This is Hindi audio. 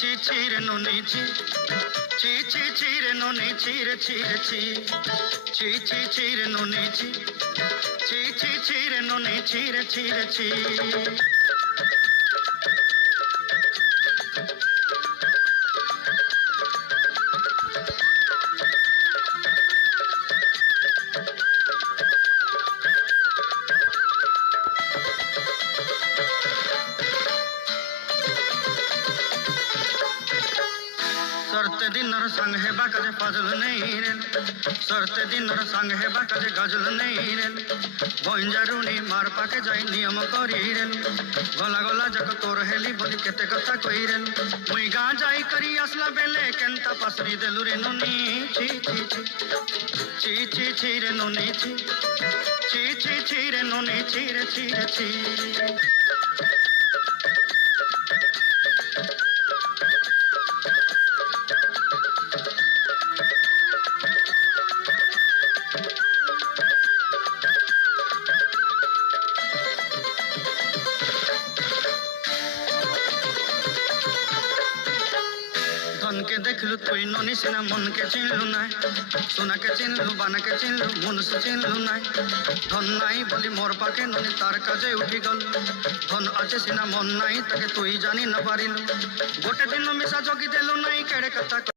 ছি ছি রে ননি ছি ছি ছি ছি রে ননি ছি রে ছি রে ছি ছি ছি ছি রে ননি ছি ছি ছি ছি রে ননি ছি রে ছি রে ছি सरते दिन संग है बाकाजे फजल नहीं रे सरते दिन संग है बाकाजे गजल नहीं रे बंजारुनी मार पाके जाई नियम करी रे गला गला जक तोर हेली बोली केते कथा कही रे मुई गा जाई करी असला बेले केंता पसरी देलु रे नोनी ची ची ची ची ची ची रे नोनी ची ची ची ची रे नोनी ची रे ची रे ची धन के देखलु तुई ननी सिना मन के चिन्हलु ना सोना के चिन्हलु बाना के चिन्हलु मन से चिन्हलु ना धन नाई बोली मोर पाके ननी तार काजे उठी गल धन आचे सिना मन नाई ताके तुई जानी न पारिलु गोटे दिन मिसा जगी देलु नाई केड़े कथा